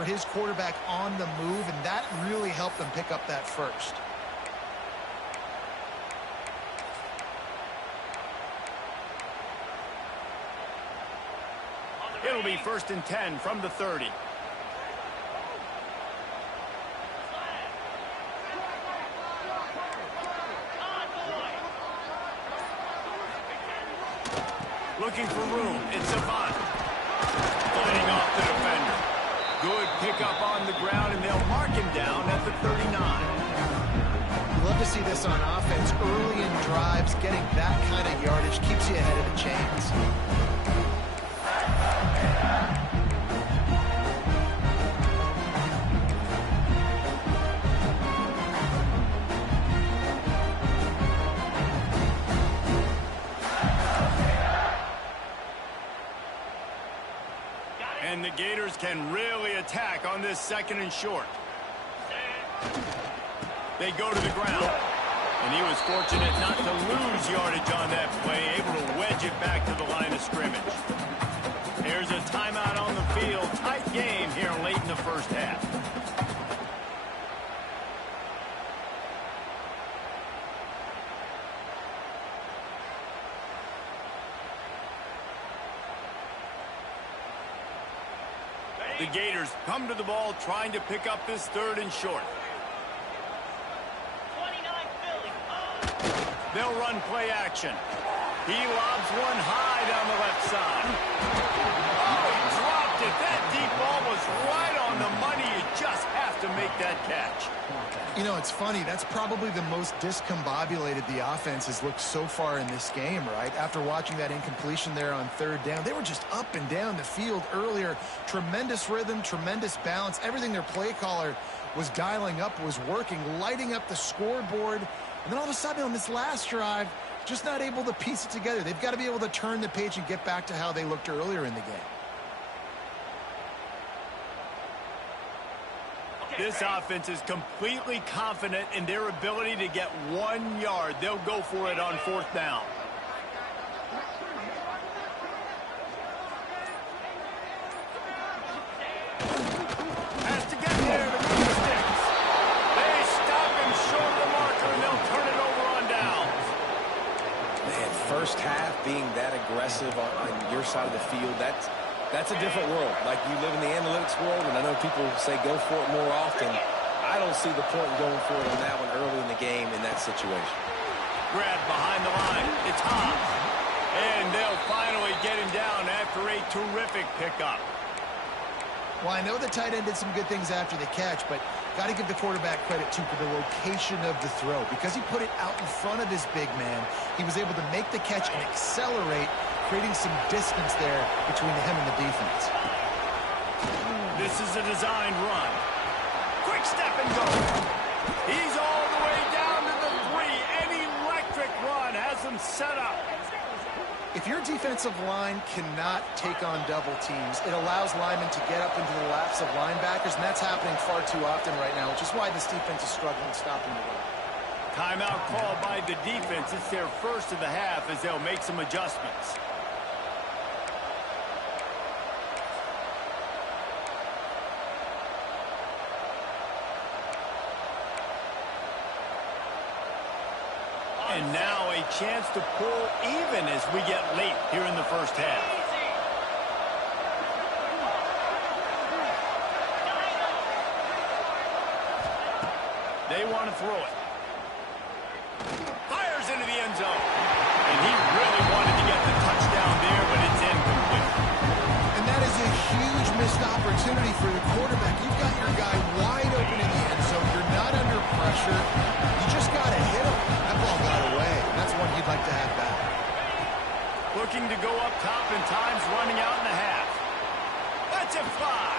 for his quarterback on the move, and that really helped them pick up that first. It'll be 1st and 10 from the 30. Looking for room. It's Avant. Fighting off the defender. Good pickup on the ground, and they'll mark him down at the 39. You love to see this on offense. Early in drives, getting that kind of yardage keeps you ahead of the chains. And the Gators can really attack on this 2nd and short. They go to the ground. And he was fortunate not to lose yardage on that play, able to wedge it back to the line of scrimmage. There's a timeout on the field. Tight game here late in the first half. The Gators come to the ball trying to pick up this 3rd and short. They'll run play action. He lobs one high down the left side. Oh, he dropped it. That deep ball was right on the money. You just have to make that catch. You know, it's funny. That's probably the most discombobulated the offense has looked so far in this game, right? After watching that incompletion there on 3rd down, they were just up and down the field earlier. Tremendous rhythm, tremendous balance. Everything their play caller was dialing up was working, lighting up the scoreboard. And then all of a sudden on this last drive, just not able to piece it together. They've got to be able to turn the page and get back to how they looked earlier in the game. This offense is completely confident in their ability to get 1 yard. They'll go for it on 4th down. Has to get there to move the sticks. They stop him short of the marker, and they'll turn it over on downs. Man, first half being that aggressive on your side of the field, that's a different world. Like, you live in the analytics world, and I know people say go for it more often. I don't see the point in going for it on that one early in the game in that situation. Grab behind the line. It's Hobbs. And they'll finally get him down after a terrific pickup. Well, I know the tight end did some good things after the catch, but got to give the quarterback credit, too, for the location of the throw. Because he put it out in front of his big man, he was able to make the catch and accelerate, creating some distance there between him and the defense. This is a designed run. Quick step and go. He's all the way down to the 3. An electric run has him set up. If your defensive line cannot take on double teams, it allows linemen to get up into the laps of linebackers, and that's happening far too often right now, which is why this defense is struggling stopping the run. Timeout called by the defense. It's their first of the half as they'll make some adjustments. And now a chance to pull even as we get late here in the first half. They want to throw it. Fires into the end zone. And he really wanted to get the touchdown there, but it's incomplete. And that is a huge missed opportunity for the quarterback. You've got your guy wide open in the end zone. You're not under pressure. You just got to hit him. That ball got away. That's one he'd like to have back. Looking to go up top, and time's running out in the half. That's a fly.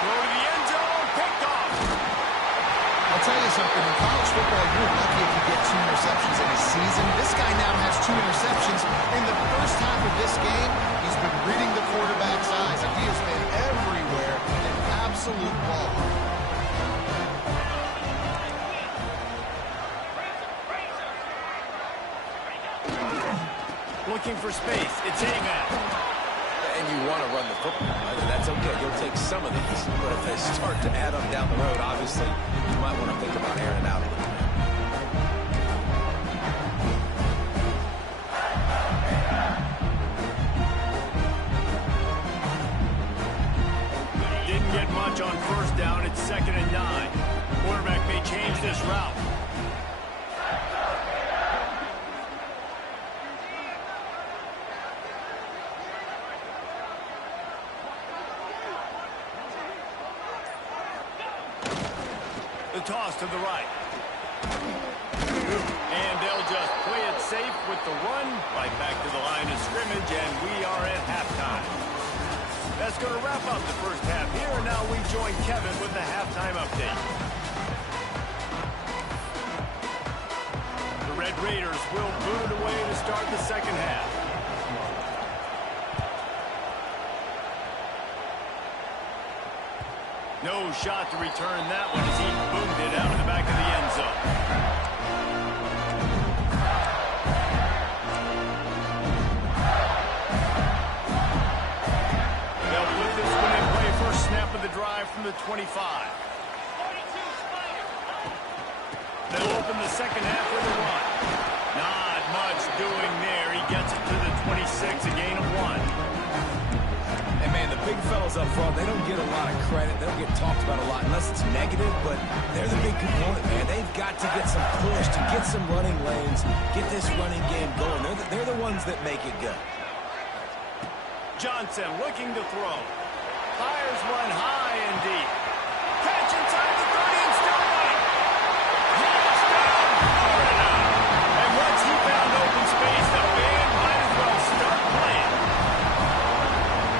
Throw to the end zone, picked off. I'll tell you something. In college football, you're lucky if you get 2 interceptions in a season. This guy now has 2 interceptions. In the first half of this game, he's been reading the quarterback's eyes, and he has been everywhere. An absolute ball. Looking for space. It's Ahmed. And you want to run the football. That's okay. You'll take some of these. But if they start to add up down the road, obviously, you might want to think about airing it out a little bit. Didn't get much on first down. It's 2nd and 9. Quarterback may change this route. The toss to the right. And they'll just play it safe with the run right back to the line of scrimmage, and we are at halftime. That's going to wrap up the first half here, and now we join Kevin with the halftime update. The Red Raiders will boot it away to start the second half. No shot to return that one as he boomed it out of the back of the end zone. They'll put this one in play. First snap of the drive from the 25. They'll open the second half with a run. Not much doing there. He gets it to the 26, a gain of 1. And, man, the big fellas up front, they don't get a lot of credit. They don't get talked about a lot unless it's negative, but they're the big component, man. They've got to get some push, to get some running lanes, get this running game going. They're the ones that make it go. Johnson looking to throw. Fires one high and deep. Catch inside the 30 and still running. Touchdown, Florida. And once he found open space, the band might as well start playing.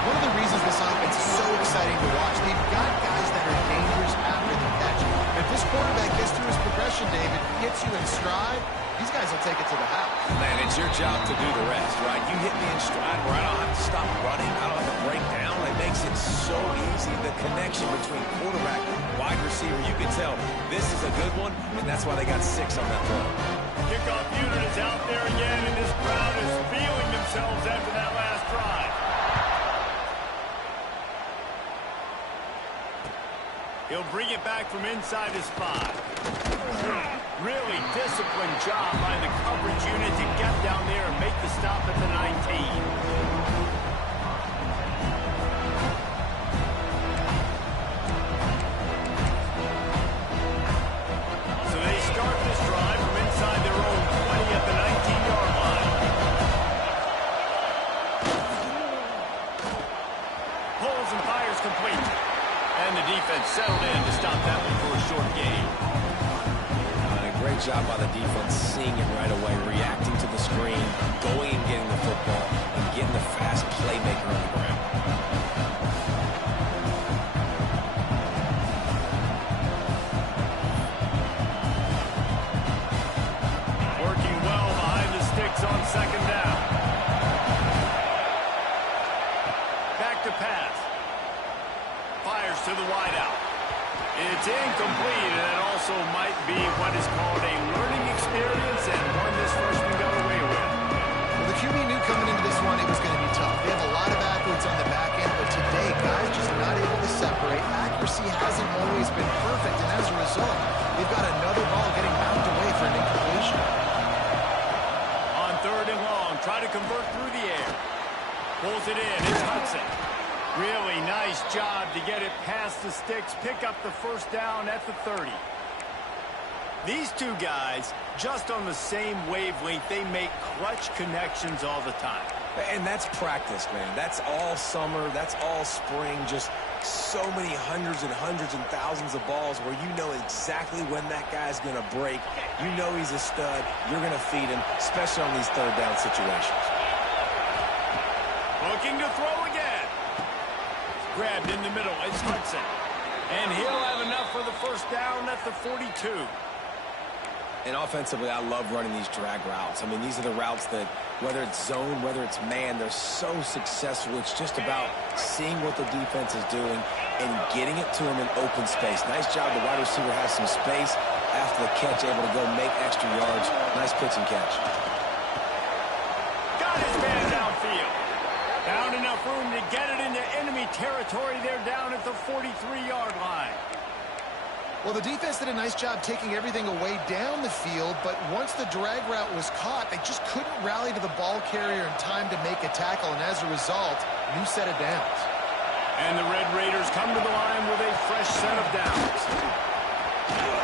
One of the reasons this offense is so exciting to watch, they've got guys that are dangerous after the catch. If this quarterback gets through his progression, David, hits you in stride, these guys will take it to the house. Man, it's your job to do the rest, right? You hit me in stride where I don't have to stop running. I don't have to break down. It makes it so easy. The connection between quarterback and wide receiver, you can tell this is a good one, and that's why they got 6 on that throw. Kickoff unit is out there again, and this crowd is feeling themselves after that last drive. He'll bring it back from inside his 5. Really disciplined job by the coverage unit to get down there and make the stop at the 19. So they start this drive from inside their own 20 at the 19-yard line. Pulls and fires complete. And the defense settled in to stop that one for a short gain. Great job by the defense, seeing it right away, reacting to the screen, going and getting the football, and getting the fast playmaker on the ground. Working well behind the sticks on second down. Back to pass. Fires to the wideout. It's incomplete, and it also might be what is called a learning experience and one this freshman got away with. Well, the QB knew coming into this one it was going to be tough. They have a lot of athletes on the back end, but today, guys just not able to separate. Accuracy hasn't always been perfect, and as a result, they've got another ball getting knocked away for an incompletion. On 3rd and long, try to convert through the air. Pulls it in. It's Hudson. Really nice job to get it past the sticks, pick up the first down at the 30. These two guys, just on the same wavelength, they make clutch connections all the time. And that's practice, man. That's all summer. That's all spring. Just so many hundreds and thousands of balls where you know exactly when that guy's going to break. You know he's a stud. You're going to feed him, especially on these 3rd down situations. Looking to throw again. Grabbed in the middle. It's Hudson. And he'll have enough for the first down at the 42. And offensively, I love running these drag routes. I mean, these are the routes that, whether it's zone, whether it's man, they're so successful. It's just about seeing what the defense is doing and getting it to him in open space. Nice job. The wide receiver has some space after the catch, able to go make extra yards. Nice pitch and catch. Got his man downfield. Found enough room to get enemy territory. They're down at the 43-yard line. Well, the defense did a nice job taking everything away down the field, but once the drag route was caught, they just couldn't rally to the ball carrier in time to make a tackle, and as a result, new set of downs. And the Red Raiders come to the line with a fresh set of downs.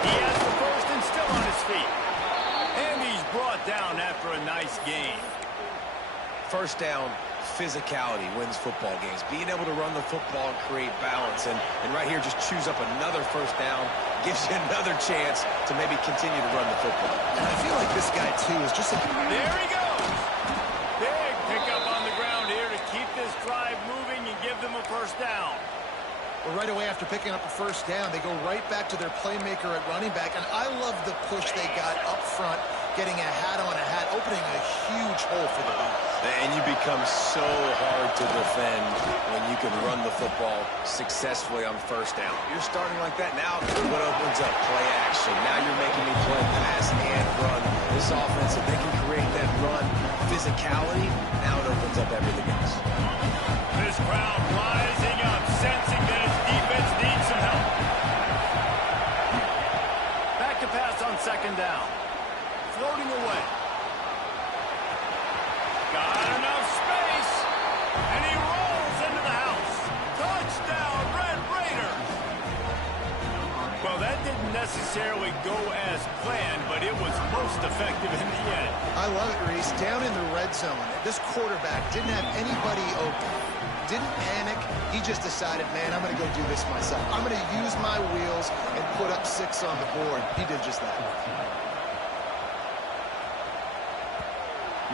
He has the first and still on his feet. And he's brought down after a nice gain. First down, physicality wins football games. Being able to run the football and create balance. And right here, just choose up another first down. Gives you another chance to maybe continue to run the football. And I feel like this guy, too, is just a... There he goes! Big pickup on the ground here to keep this drive moving and give them a first down. Well, right away after picking up a first down, they go right back to their playmaker at running back. And I love the push they got up front, getting a hat on a hat, opening a huge hole for the ball. And you become so hard to defend when you can run the football successfully on first down. You're starting like that. Now what opens up? Play action. Now you're making me play pass and run. This offense, if they can create that run physicality, now it opens up everything else. This crowd rising up, sensing that his defense needs some help. Back to pass on second down. Floating away. Got enough space, and he rolls into the house. Touchdown, Red Raiders. Well, that didn't necessarily go as planned, but it was most effective in the end. I love it, Reese. Down in the red zone, this quarterback didn't have anybody open. Didn't panic. He just decided, man, I'm going to go do this myself. I'm going to use my wheels and put up 6 on the board. He did just that.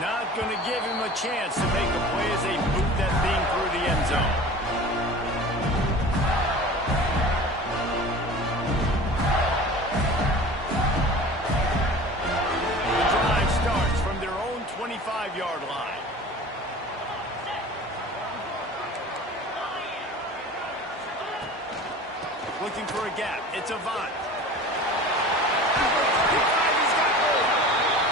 Not going to give him a chance to make a play as they boot that thing through the end zone. The drive starts from their own 25-yard line. Looking for a gap. It's Avant.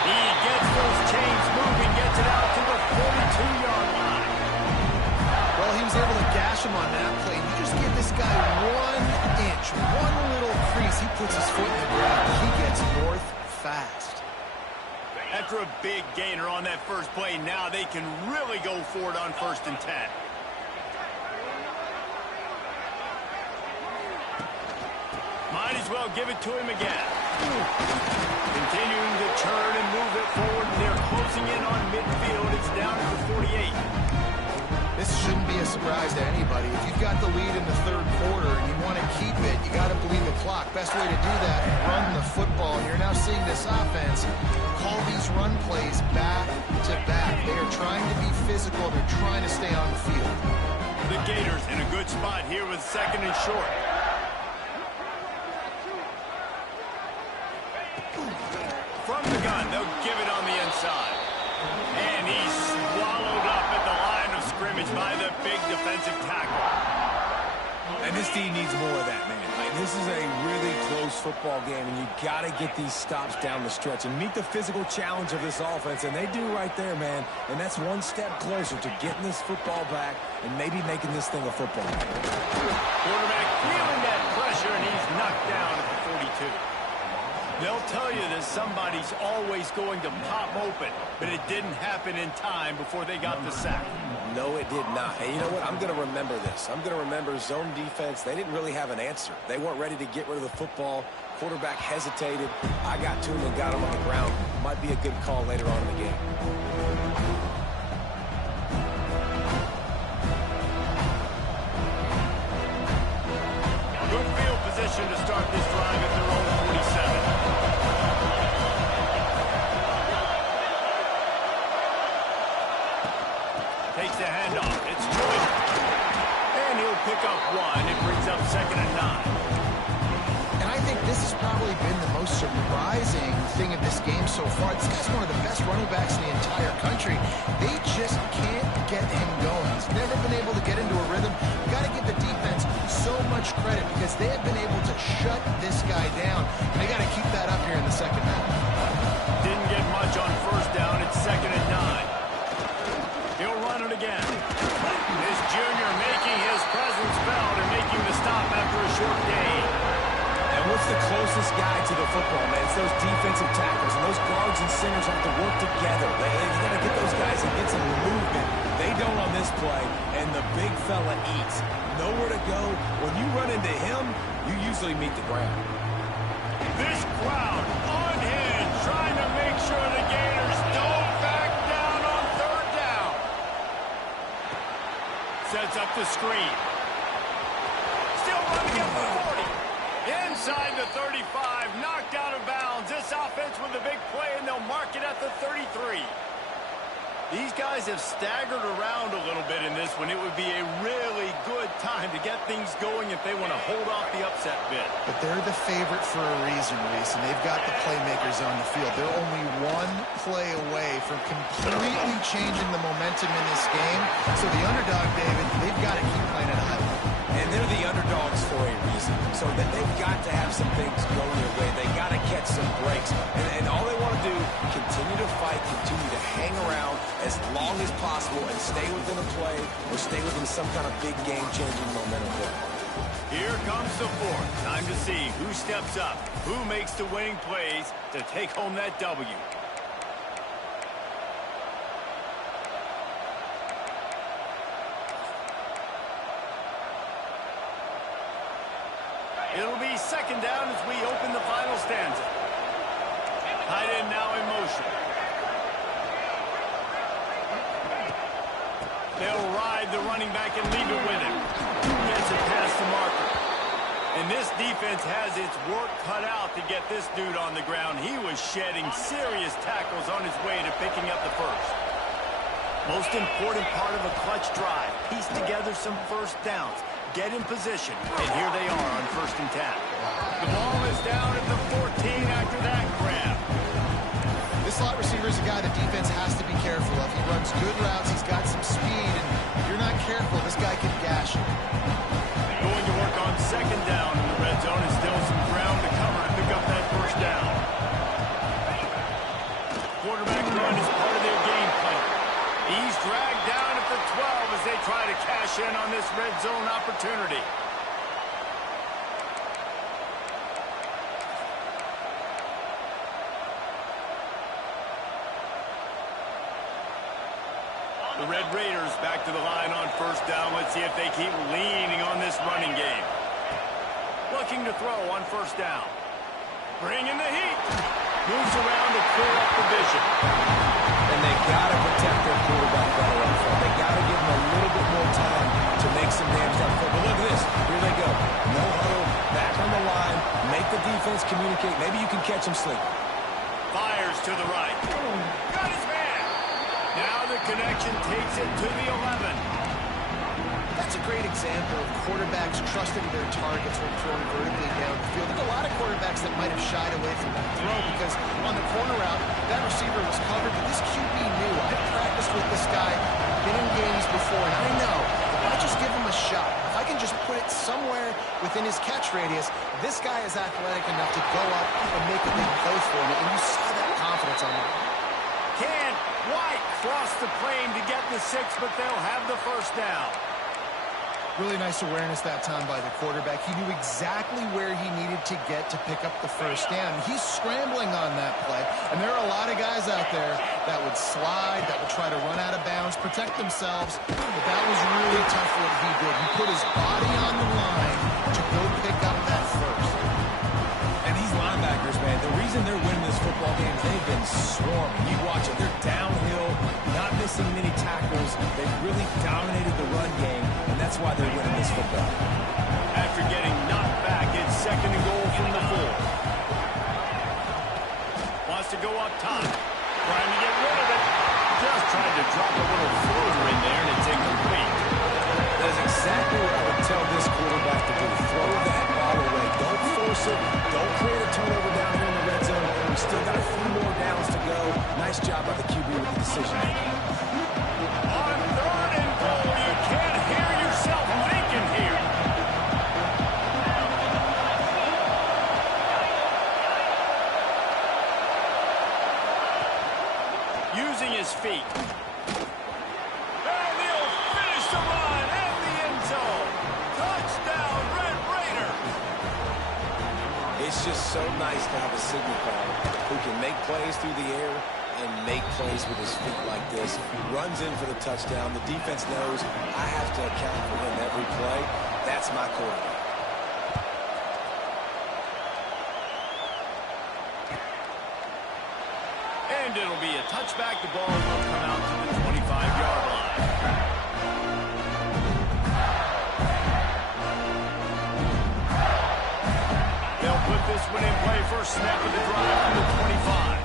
He gets those chains moving, gets it out to the 42-yard line. Well, he was able to gash him on that play. You just give this guy 1 inch, one little crease. He puts his foot in the ground. He gets north fast. After a big gainer on that first play, now they can really go for it on 1st and 10. Might as well give it to him again. Continuing to turn and move it forward. They're closing in on midfield. It's down to the 48. This shouldn't be a surprise to anybody. If you've got the lead in the 3rd quarter and you want to keep it, you got to bleed the clock. Best way to do that, run the football. And you're now seeing this offense call these run plays back to back. They are trying to be physical. They're trying to stay on the field. The Gators in a good spot here with 2nd and short. From the gun, they'll give it on the inside. And he's swallowed up at the line of scrimmage by the big defensive tackle. And this team needs more of that, man. Like, this is a really close football game, and you got to get these stops down the stretch and meet the physical challenge of this offense, and they do right there, man. And that's one step closer to getting this football back and maybe making this thing a football game. Quarterback feeling that pressure, and he's knocked down at the 42. They'll tell you that somebody's always going to pop open, but it didn't happen in time before they got the sack. No, it did not. And you know what? I'm going to remember this. I'm going to remember zone defense. They didn't really have an answer. They weren't ready to get rid of the football. Quarterback hesitated. I got to him and got him on the ground. Might be a good call later on in the game. Good field position to start this drive at their own 47. Takes the handoff. It's Joyner. And he'll pick up 1. It brings up 2nd and 9. And I think this has probably been the most surprising thing of this game so far. This guy's one of the best running backs in the entire country. They just can't get him going. He's never been able to get into a rhythm. You got to give the defense so much credit because they have been able to shut this guy down. And they got to keep that up here in the 2nd half. Didn't get much on 1st down. It's 2nd and 9. He'll run it again. This junior making his presence felt and making the stop after a short gain. And what's the closest guy to the football, man? It's those defensive tackles, and those guards and centers have to work together. They've got to get those guys and get some movement. They don't on this play, and the big fella eats. Nowhere to go. When you run into him, you usually meet the ground. This crowd unhinged, trying to make sure the Gators don't back down on third down. Sets up the screen. Still running at the 40. Inside the 35, knocked out of bounds. This offense with a big play, and they'll mark it at the 33. These guys have staggered around a little bit in this one. It would be a really good time to get things going if they want to hold off the upset bid. But they're the favorite for a reason, Reese, and they've got the playmakers on the field. They're only one play away from completely changing the momentum in this game. So the underdog, David, they've got to keep playing at a high level. And they're the underdogs for a reason. So that they've got to have some things go their way. They got to catch some breaks. And all they want to do, continue to fight, continue to hang around as long as possible and stay within a play or stay within some kind of big game-changing momentum play. Here comes the fourth. Time to see who steps up, who makes the winning plays to take home that W. It'll be second down as we open the final stanza. Tight end now in motion. They'll ride the running back and leave it with him. Gets it past the marker. And this defense has its work cut out to get this dude on the ground. He was shedding serious tackles on his way to picking up the first. Most important part of a clutch drive. Piece together some first downs. Get in position. And here they are on 1st and 10. The ball is down at the 14 after that grab. This slot receiver is a guy the defense has to be careful of. He runs good routes. He's got some speed. And if you're not careful, this guy can gash you. Going to work on second down in the red zone. And still some ground to cover to pick up that first down. Quarterback run is part of their game plan. He's dragged down at the 12 as they try to cash in on this red zone opportunity. The Red Raiders back to the line on first down. Let's see if they keep leaning on this running game. Looking to throw on first down. Bringing the heat. Moves around to clear up the vision. And they got to protect their quarterback better up front. They got to give him a little bit more time to make some damage down the field. But look at this. Here they go. No huddle. Back on the line. Make the defense communicate. Maybe you can catch him sleeping. Fires to the right. Got his man. Now the connection takes it to the 11. That's a great example of quarterbacks trusting their targets when throwing vertically down the field. There are a lot of quarterbacks that might have shied away from that throw because on the corner route, that receiver was covered, but this QB knew. I've practiced with this guy, been in games before, and I know if I just give him a shot, if I can just put it somewhere within his catch radius, this guy is athletic enough to go up and make a big play for me, and you saw that confidence on him. Can White cross the plane to get the 6, but they'll have the first down. Really nice awareness that time by the quarterback. He knew exactly where he needed to get to pick up the first down. He's scrambling on that play, and there are a lot of guys out there that would slide, that would try to run out of bounds, protect themselves, but that was really tough what he did. He put his body on the line to go pick up that first. And these linebackers, man, the reason they're winning this football game is they've been swarming. You watch it. They're downhill, not missing many tackles. They've really dominated the run game, and that's why they're winning this football. After getting knocked back, it's 2nd and goal from the 4. Wants to go up top. Trying to get rid of it. Just tried to drop a little floater in there, and it's incomplete. That is exactly what I would tell this quarterback to do. Throw that ball away. Don't force it. Don't create a turnover down here in the red zone. We still got a few more downs to go. Nice job by the QB with the decision. On 3rd and goal, you can't hear yourself thinking here. Using his feet. And he'll finish the run in the end zone. It's just so nice to have a signal caller who can make plays through the air and make plays with his feet like this. Runs in for the touchdown. The defense knows I have to account for him every play. That's my quarterback. And it'll be a touchback. The ball will come out to the 25-yard line. They'll put this one in play. First snap of the drive from the 25.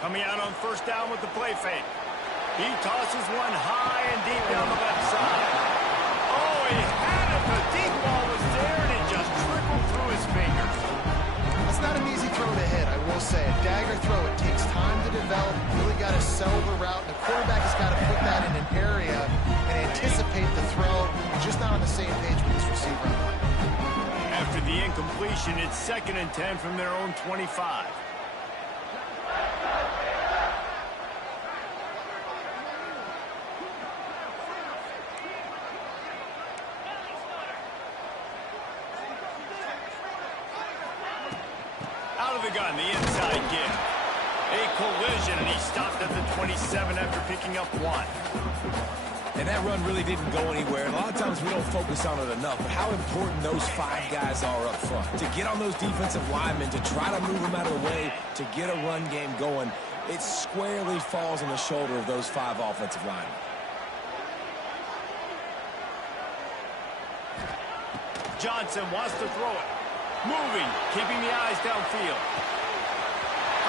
Coming out on first down with the play fake. He tosses one high and deep down the left side. Oh, he had it. The deep ball was there, and it just trickled through his fingers. It's not an easy throw to hit, I will say. A dagger throw, it takes time to develop. You really got to sell the route, and the quarterback has got to put that in an area and anticipate the throw. You're just not on the same page with this receiver. After the incompletion, it's 2nd and 10 from their own 25. Out of the gun, the inside give. A collision, and he stopped at the 27 after picking up 1. And that run really didn't go anywhere. And a lot of times we don't focus on it enough, but how important those 5 guys are up front. To get on those defensive linemen, to try to move them out of the way, to get a run game going, it squarely falls on the shoulder of those 5 offensive linemen. Johnson wants to throw it. Moving, keeping the eyes downfield.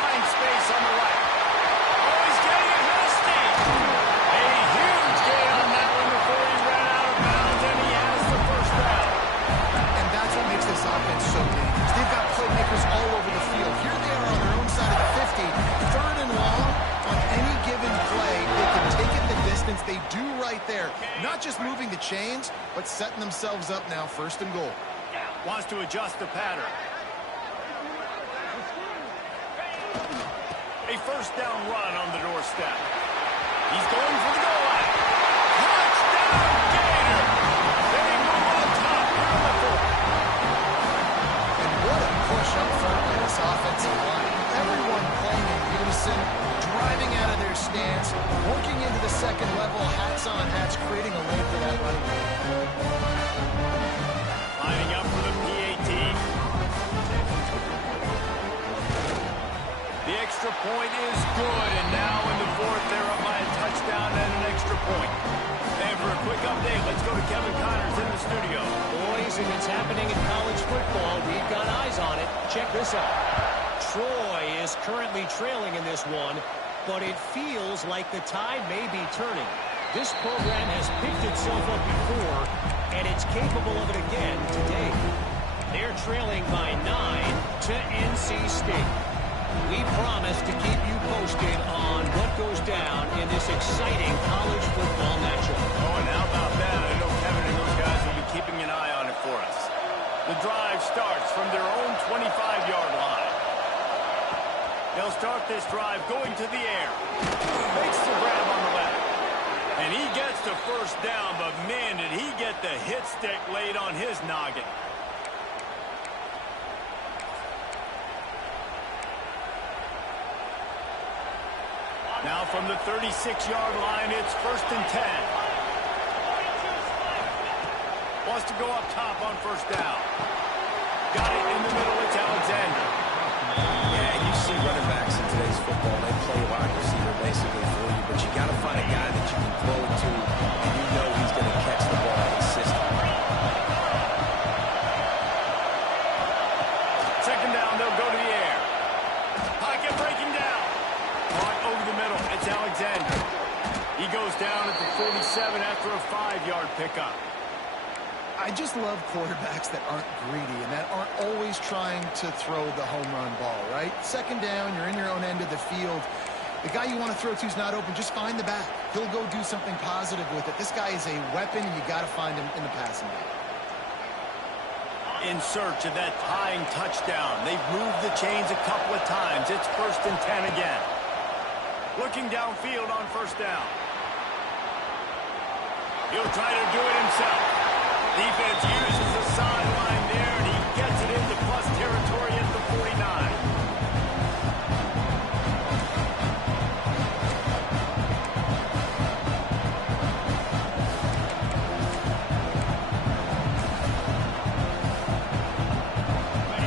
Finds space on the right. Oh, he's getting it misty. A huge gain on that one before he ran out of bounds, and he has the first down. And that's what makes this offense so dangerous. They've got playmakers all over the field. Here they are on their own side of the 50. 3rd and long, on any given play, they can take it the distance. They do right there. Not just moving the chains, but setting themselves up now, 1st and goal. Wants to adjust the pattern. A first down run on the doorstep. He's going for the goal line. Touchdown, Gator! They move on top here in the 4th. And what a push up front by this offensive line. Everyone playing in unison, driving out of their stance, working into the 2nd level, hats on hats, creating a lane for that running game. Lining up for the PAT. The extra point is good, and now in the 4th, they're up by a touchdown and an extra point. And for a quick update, let's go to Kevin Connors in the studio. Boys, if it's happening in college football, we've got eyes on it. Check this out. Troy is currently trailing in this one, but it feels like the tide may be turning. This program has picked itself up before, and it's capable of it again today. They're trailing by 9 to NC State. We promise to keep you posted on what goes down in this exciting college football matchup. Oh, and how about that? I know Kevin and those guys will be keeping an eye on it for us. The drive starts from their own 25-yard line. They'll start this drive going to the air. Makes the grab on the left. And he gets the first down, but man, did he get the hit stick laid on his noggin. Now from the 36-yard line, it's 1st and 10. Wants to go up top on first down. Got it in the middle, it's Alexander. Yeah, you see running backs in today's football, they play wide receiver basically for you, but you got to find a guy that you can throw it to, and you know he's going to catch the ball consistently. 2nd down, they'll go to the air. Pocket breaking down. Caught over the middle, it's Alexander. He goes down at the 47 after a 5-yard pickup. I just love quarterbacks that aren't greedy and that aren't always trying to throw the home run ball, right? 2nd down, you're in your own end of the field. The guy you want to throw to is not open. Just find the back. He'll go do something positive with it. This guy is a weapon, and you got to find him in the passing game. In search of that tying touchdown. They've moved the chains a couple of times. It's 1st and 10 again. Looking downfield on first down. He'll try to do it himself. Defense uses the sideline there, and he gets it into plus territory at the 49.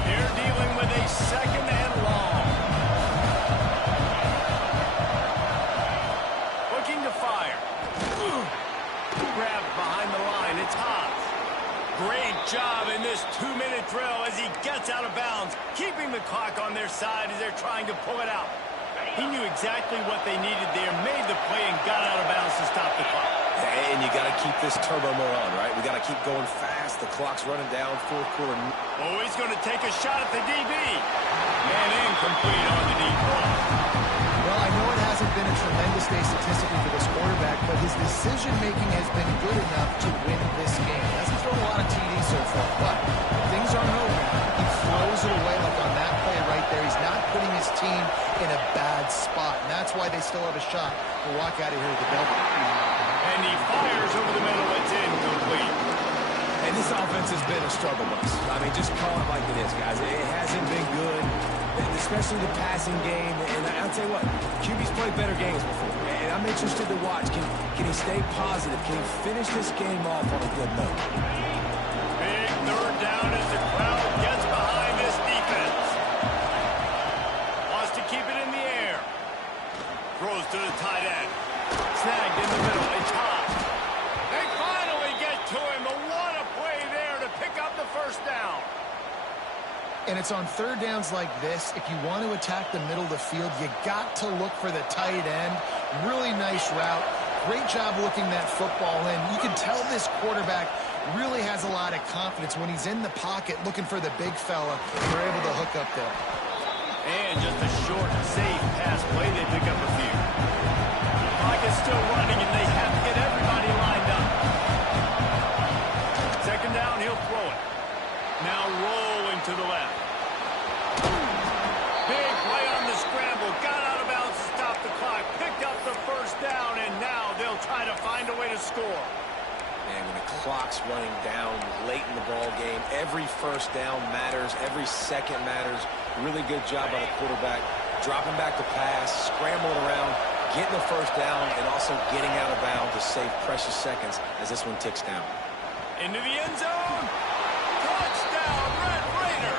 They're dealing with a second and long. Looking to fire. Grab behind the line. It's Haas. Great job in this 2-minute drill as he gets out of bounds, keeping the clock on their side as they're trying to pull it out. He knew exactly what they needed there, made the play, and got out of bounds to stop the clock. And you got to keep this turbo mode on, right? We got to keep going fast. The clock's running down, fourth quarter. Oh, he's going to take a shot at the DB. Man incomplete on the deep ball. Well, I know it hasn't been a tremendous day statistically for this quarterback, but his decision-making has been good enough to win this game. He hasn't thrown a lot of TDs so far, but things aren't over. He throws it away like on that play right there. He's not putting his team in a bad spot, and that's why they still have a shot to walk out of here with the W. And he fires over the middle. It's incomplete. And this offense has been a struggle bus. I mean, just call it like it is, guys. It hasn't been good, especially the passing game. And I'll tell you what, QB's played better games before. And I'm interested to watch. Can he stay positive? Can he finish this game off on a good note? Big third down as the crowd gets behind this defense. Wants to keep it in the air. Throws to the tight end. Snagged in the middle. It's hot. They finally get to him. But what a play there to pick up the first down. And it's on third downs like this, if you want to attack the middle of the field, you got to look for the tight end. Really nice route. Great job looking that football in. You can tell this quarterback really has a lot of confidence when he's in the pocket looking for the big fella. They're able to hook up there. And just a short, safe pass play. They pick up a few. The clock is still running, and they have to get everybody lined up. Second down, he'll throw it. Now rolling to the left. Big play on the scramble. Got out of bounds to stop the clock. Picked up the first down, and now they'll try to find a way to score. And when the clock's running down late in the ball game, every first down matters. Every second matters. Really good job by the quarterback. Dropping back the pass, scrambling around, getting the first down, and also getting out of bounds to save precious seconds as this one ticks down. Into the end zone. Touchdown, Red Raider.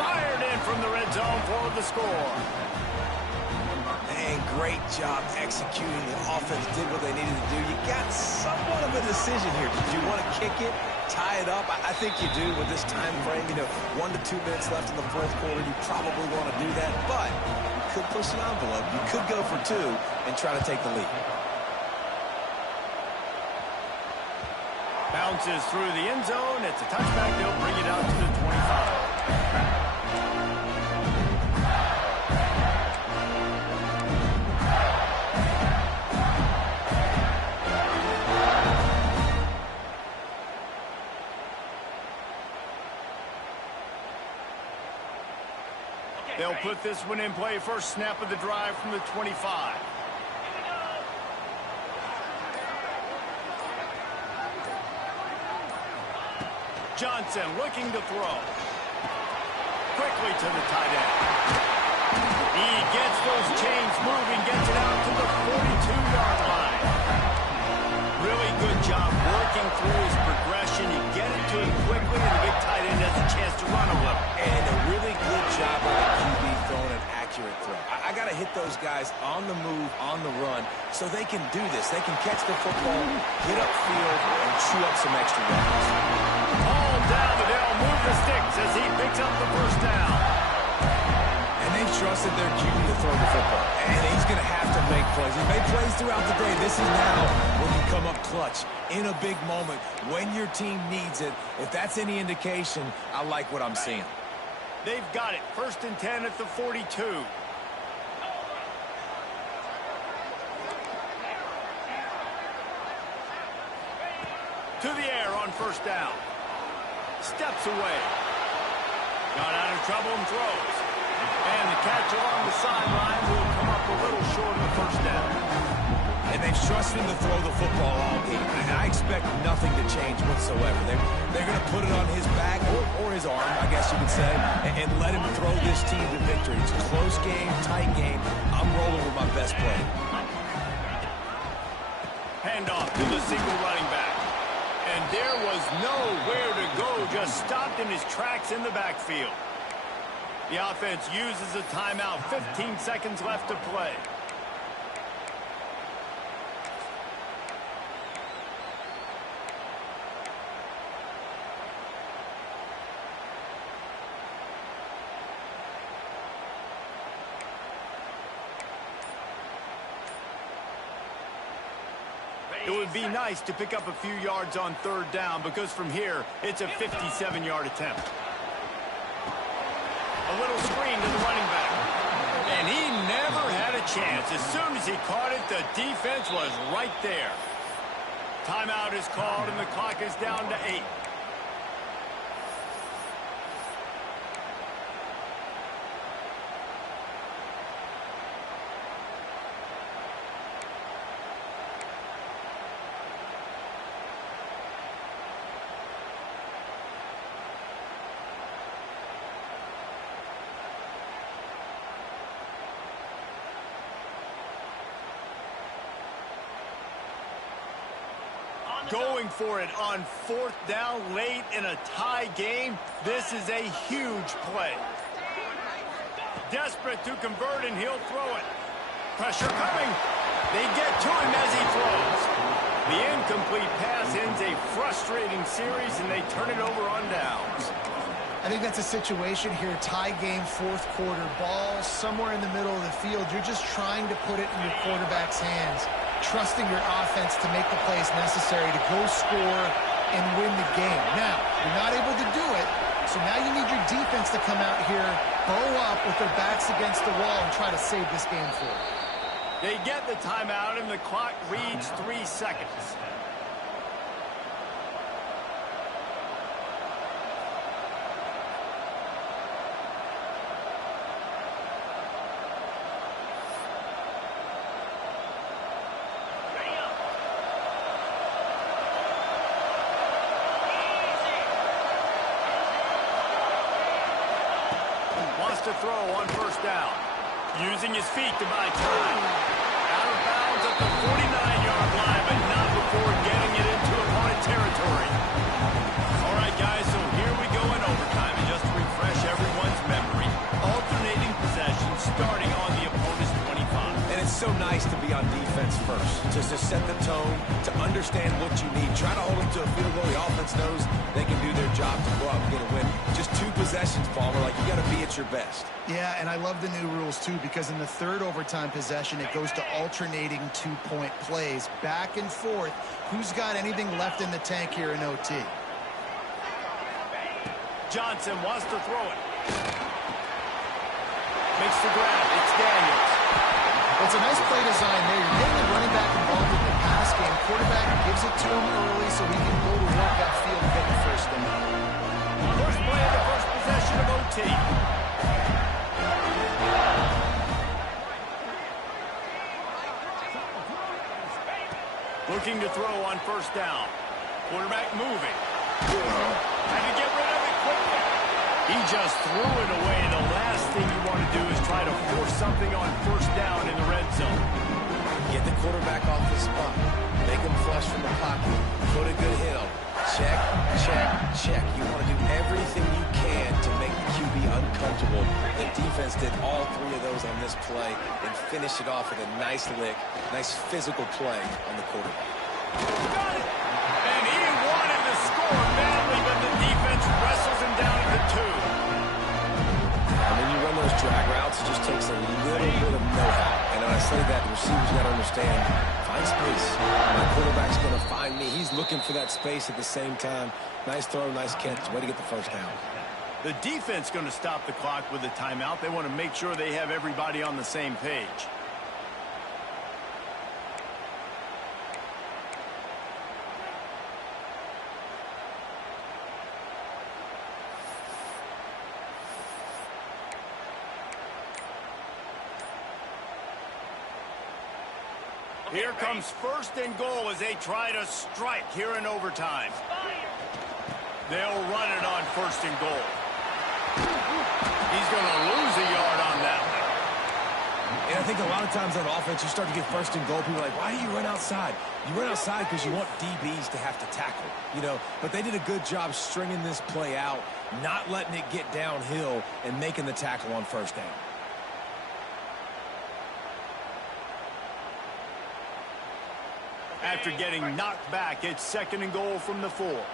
Fired in from the red zone for the score. Man, great job executing. The offense did what they needed to do. You got somewhat of a decision here. Did you want to kick it, tie it up? I think you do with this time frame. 1 to 2 minutes left in the fourth quarter. You probably want to do that, but you could push the envelope. You could go for 2 and try to take the lead. Bounces through the end zone. It's a touchback. They'll bring it out to the 25. They'll put this one in play. First snap of the drive from the 25. Johnson looking to throw. Quickly to the tight end. He gets those chains moving, gets it out to the 42-yard line. Really good job working through his progression. You get it to him quickly, and the big tight end has a chance to run a little. And a really good job by the QB throwing an accurate throw. I got to hit those guys on the move, on the run, so they can do this. They can catch the football, get upfield, and chew up some extra yards. All down, but they'll move the sticks as he picks up the first down. And they've trusted their QB to throw the football. And he's going to have to make plays. He's made plays throughout the day. This is now when you come up clutch in a big moment when your team needs it. If that's any indication, I like what I'm seeing. They've got it. 1st and 10 at the 42. To the air on first down. Steps away. Got out of trouble and throws. And the catch along the sideline will come up a little short of the first down. And they've trusted him to throw the football all game. And I expect expect nothing to change whatsoever. They're going to put it on his back or his arm, I guess you could say, and let him throw this team to victory. It's a close game, tight game. I'm rolling with my best play. Handoff to the single running back. And there was nowhere to go, just stopped in his tracks in the backfield. The offense uses a timeout, 15 seconds left to play. It would be nice to pick up a few yards on third down because from here, it's a 57-yard attempt. A little screen to the running back. And he never had a chance. As soon as he caught it, the defense was right there. Timeout is called, and the clock is down to 8. Going for it on fourth down late in a tie game. This is a huge play. Desperate to convert, and he'll throw it. Pressure coming. They get to him as he throws. The incomplete pass ends a frustrating series, and they turn it over on downs. I think that's a situation here, tie game, fourth quarter, ball somewhere in the middle of the field. You're just trying to put it in your quarterback's hands, trusting your offense to make the plays necessary to go score and win the game. Now, you're not able to do it, so now you need your defense to come out here, bow up with their backs against the wall and try to save this game for you. They get the timeout, and the clock reads 3 seconds. To throw on first down. Using his feet to buy time. Out of bounds at the 49-yard line, but not before getting it into opponent territory. All right, guys, so here we go in overtime. And just to refresh everyone's memory, alternating possession starting on the opponent's 25. And it's so nice to be on defense first, just to set the tone, to understand what you need. Try to hold them to a field goal. The offense knows they can do their job to go out and get a win. Just 2 possessions, Palmer. Like, you got to be at your best. Yeah, and I love the new rules, too, because in the third overtime possession, it goes to alternating 2-point plays, back and forth. Who's got anything left in the tank here in OT? Johnson wants to throw it. Makes the grab. It's Daniels. It's a nice play design there. You're getting the running back involved in the pass game. Quarterback gives it to him early so he can go to work upfield and get the first down. First play of the first possession of OT. Looking to throw on first down. Quarterback moving. Trying to get rid of it quickly. He just threw it away. The last thing you want to do is try to force something on first down in the red zone. Get the quarterback off the spot. Make him flush from the pocket. Put a good hit on him. Check, check, check. You want to do everything you can to make the QB uncomfortable. The defense did all 3 of those on this play and finished it off with a nice lick, nice physical play on the quarterback. Got it! And he wanted to score badly, but the defense wrestles him down at the 2. And when you run those drag routes, it just takes a little bit of know-how. And when I say that, the receivers got to understand, find space. My quarterback's going to find me. He's looking for that space at the same time. Nice throw, nice catch. Way to get the first down. The defense going to stop the clock with a timeout. They want to make sure they have everybody on the same page. Here comes first and goal as they try to strike here in overtime. They'll run it on first and goal. He's going to lose a yard on that one. And I think a lot of times on offense, you start to get first and goal. People are like, why do you run outside? You run outside because you want DBs to have to tackle, you know. But they did a good job stringing this play out, not letting it get downhill, and making the tackle on first down. After getting knocked back, it's second and goal from the 4.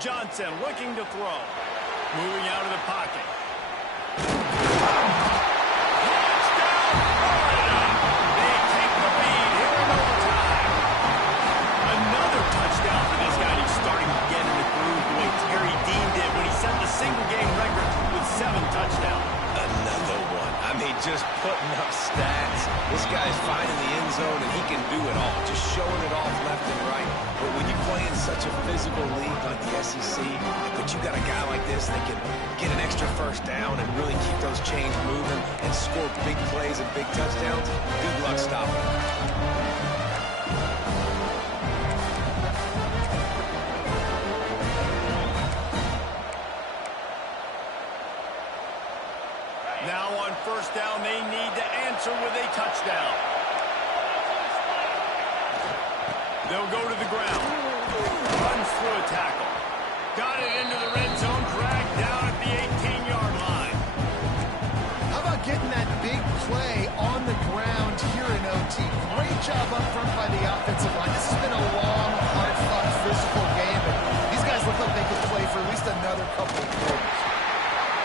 Johnson looking to throw. Moving out of the pocket. Touchdown, Florida! They take the lead here in overtime. Another touchdown for this guy. He's starting to get in the groove the way Terry Dean did when he set the single-game record with 7 touchdowns. Another one. I mean, just putting up stats. This guy's finding the end zone, and he can do it all. Just showing it off left and right. But when you play in such a physical league like the SEC, but you got a guy like this that can get an extra first down and really keep those chains moving and score big plays and big touchdowns, good luck stopping him. Now on first down, they need to answer with a touchdown. They'll go to the ground. Runs through a tackle. Got it into the red zone, dragged down at the 18-yard line. How about getting that big play on the ground here in OT? Great job up front by the offensive line. This has been a long, hard-fought, physical game, and these guys look like they could play for at least another couple of quarters.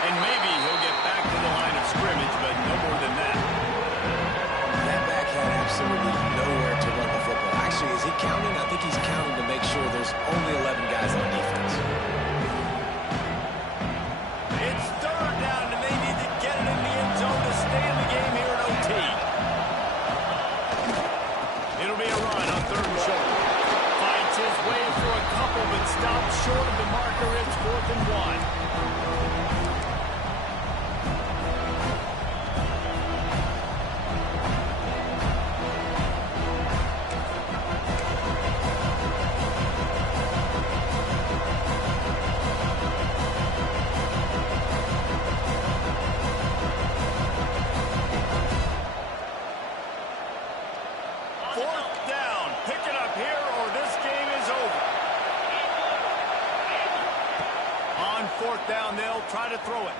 And maybe he'll get back to the line of scrimmage, but no more than that. That back had absolutely nowhere to run the football. Actually, is he counting? I think he's counting to make sure there's only 11 guys on defense. It's third down, and they need to get it in the end zone to stay in the game here at OT. It'll be a run on third and short. Fights his way for a couple, but stops short of the marker. It's 4th and 1. Try to throw it.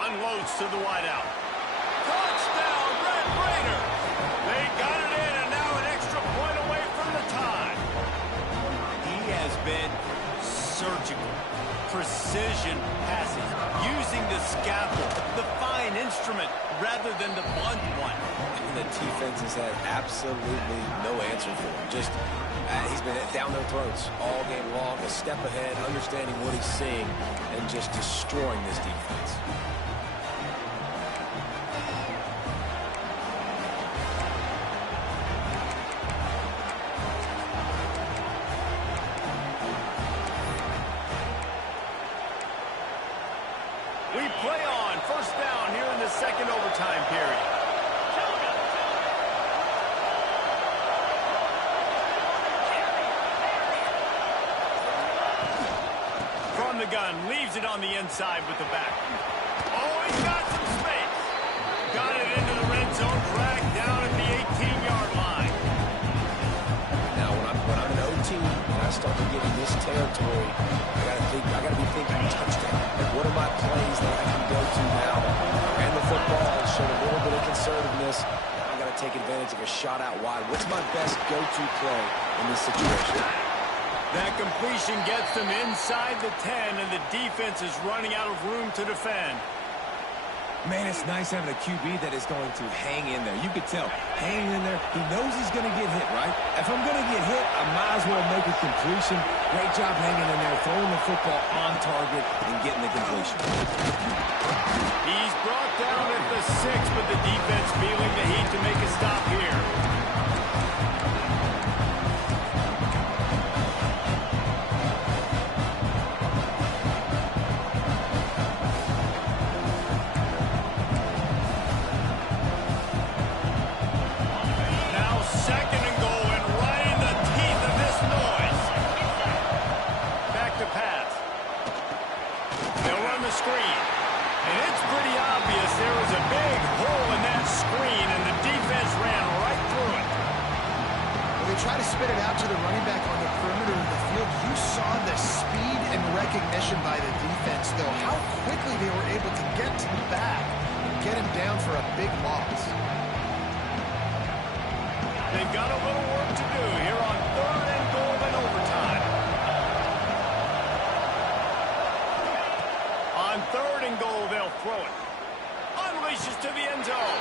Unloads to the wideout. Touchdown, Red Raiders! They got it in, and now an extra point away from the tie. He has been surgical. Precision passes. Using the scaffold, the fine instrument, rather than the blunt one. And the defense has had absolutely no answer for him. Just he's been down their throats all game long, a step ahead, understanding what he's seeing, and just destroying this defense. We play on first down here in the second overtime period. From the gun, leaves it on the inside with the back. Oh, he's got some space. Got it into the red zone, dragged down at the 18-yard line. Now, when I'm in OT and I start to get in this territory, I gotta be thinking touchdown. Like, what are my plays that I can go to now? I ran the football, showed a little bit of conservativeness. Now I gotta take advantage of a shot out wide. What's my best go-to play in this situation? That completion gets them inside the 10, and the defense is running out of room to defend. Man, it's nice having a QB that is going to hang in there. You could tell, hanging in there. He knows he's going to get hit, right? If I'm going to get hit, I might as well make a completion. Great job hanging in there, throwing the football on target, and getting the completion. He's brought down at the 6, but the defense feeling the heat to make a stop here. try to spit it out to the running back on the perimeter of the field. You saw the speed and recognition by the defense, though, how quickly they were able to get to the back and get him down for a big loss. They've got a little work to do here on 3rd and goal in overtime. On 3rd and goal, they'll throw it. Unleashes to the end zone.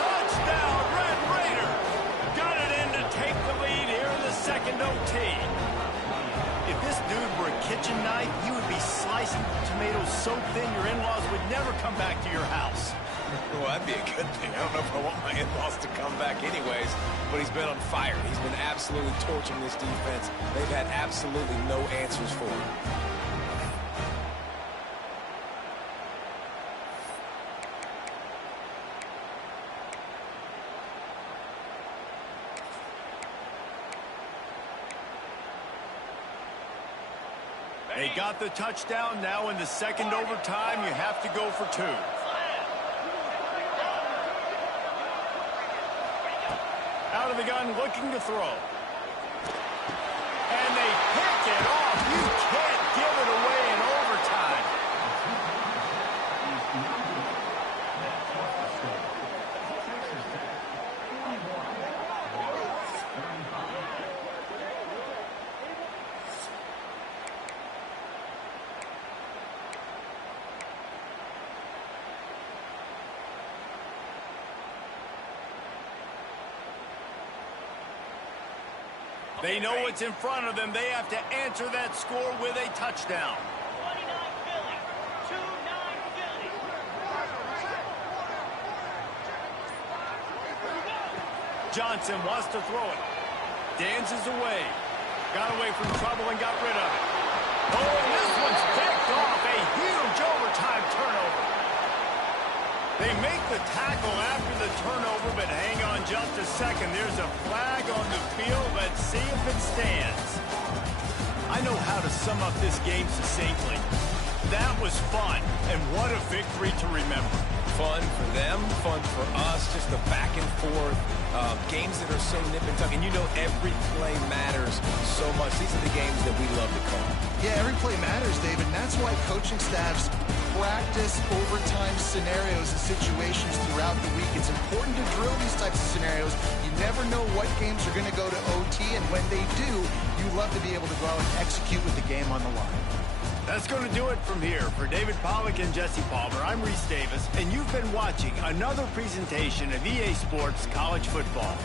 Touchdown, Red Raiders! Got it in to take the lead here in the second OT. If this dude were a kitchen knife, you would be slicing tomatoes so thin your in-laws would never come back to your house. Well, that'd be a good thing. I don't know if I want my in-laws to come back anyways, but he's been on fire. He's been absolutely torching this defense. They've had absolutely no answers for him. They got the touchdown. Now in the second overtime, you have to go for 2. Out of the gun, looking to throw. And they pick it off. You can't give it away in overtime. They know what's in front of them. They have to answer that score with a touchdown. 29 Philly. 2-9 Philly. Johnson wants to throw it. Dances away. Got away from trouble and got rid of it. Oh, and this one's picked off. A huge overtime turnover. They make the tackle after the turnover, but hang on just a second. There's a flag on the field. Let's see if it stands. I know how to sum up this game succinctly. That was fun, and what a victory to remember. Fun for them, fun for us, just the back and forth, games that are so nip and tuck. And you know every play matters so much. These are the games that we love to call. Yeah, every play matters, David, and that's why coaching staffs practice overtime scenarios and situations throughout the week. It's important to drill these types of scenarios. You never know what games are going to go to OT, and when they do, you love to be able to go out and execute with the game on the line. That's going to do it from here. For David Pollack and Jesse Palmer, I'm Reese Davis, and you've been watching another presentation of EA Sports College Football.